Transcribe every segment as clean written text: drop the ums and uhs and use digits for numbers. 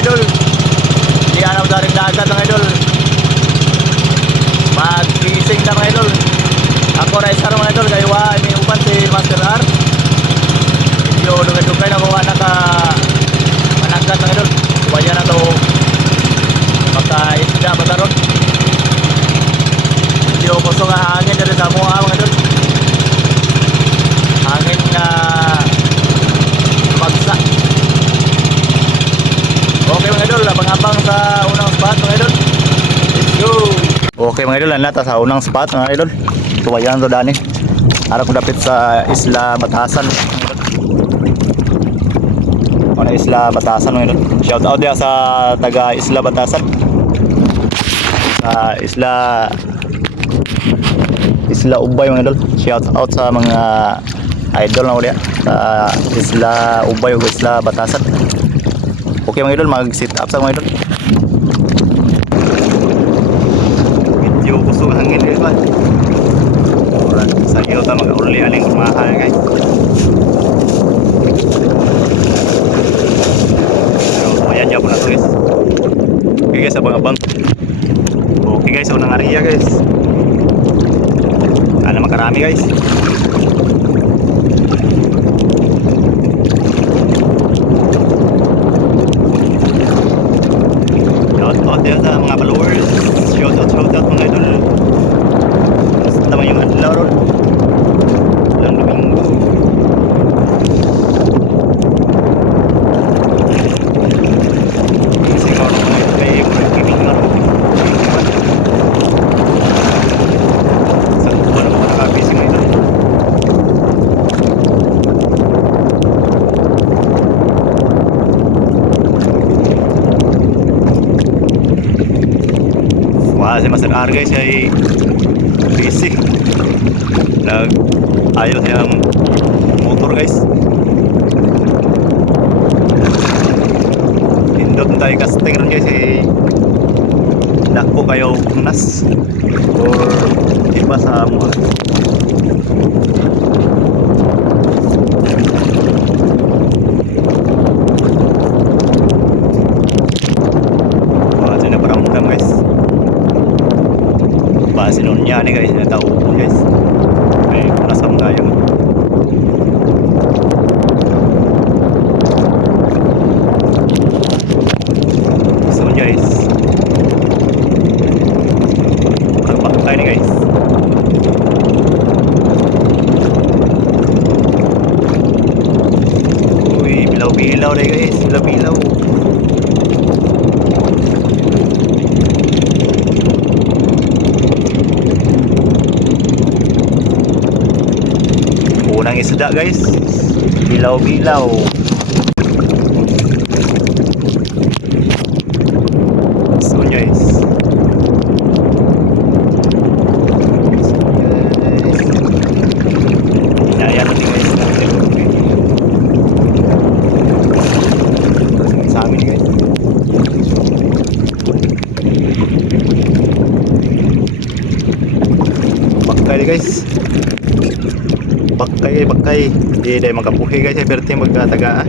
idol. Hindi alam sa ring dagat mga idol. Mag-fishing na mga idol. Ako racer mga idol, kaywa may upan si Master R. Medyo dugay-dugay na kung naka manangkat mga idol. Kuwaya na to maka-isda ba taron. Medyo puso nga hangin dari sa mua mga idol. Hangin na bagsa. Okay mga idol, abang-abang sa unang spot mga idol. Let's go. Okay mga idol, nata sa unang spot mga idol. Tuwayan to dani. Ara ko dapit sa Isla Batasan. Ano Isla Batasan mga idol. Shout out dia sa taga Isla Batasan. Sa Isla Ubay mga idol. Shout out sa mga idol na ulit sa Isla Ubay o Isla Batasan. Okay mga idol, mag-sit up sa mga idol. Medyo kusog hangin guys ba. Sa iyo ta mag-urli aling kumahan guys. So ayan niya po na to guys. Okay guys, abang-abang. Okay guys, unang area guys. Ano makarami guys. Shoutout din sa mga followers. Shoutout mga idol. Basta naman yung adlaw ron. Lang Domingo. Siguro mga idol kay Pagkibing na ron. Sa tuwa naman nakabisi mga idol. Si Master R guys ay busy. Ayos yung motor guys. Pindot tayo casting rin guys ay dako kayo nas or iba sa mga na paramdam guys. Sinon niya ni guys, natao po guys. Ay, nasam tayo. So guys, kalpak tayo ni guys. Uy, bilaw-bilaw na guys, bilaw-bilaw. Unang isda guys, bilaw-bilaw. So guys, ayan natin guys. Sa amin guys. Bakay guys. Bakay di day magabuhi guys, berti magkataga.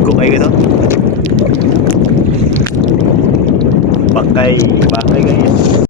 Go ay guys. Bakay guys.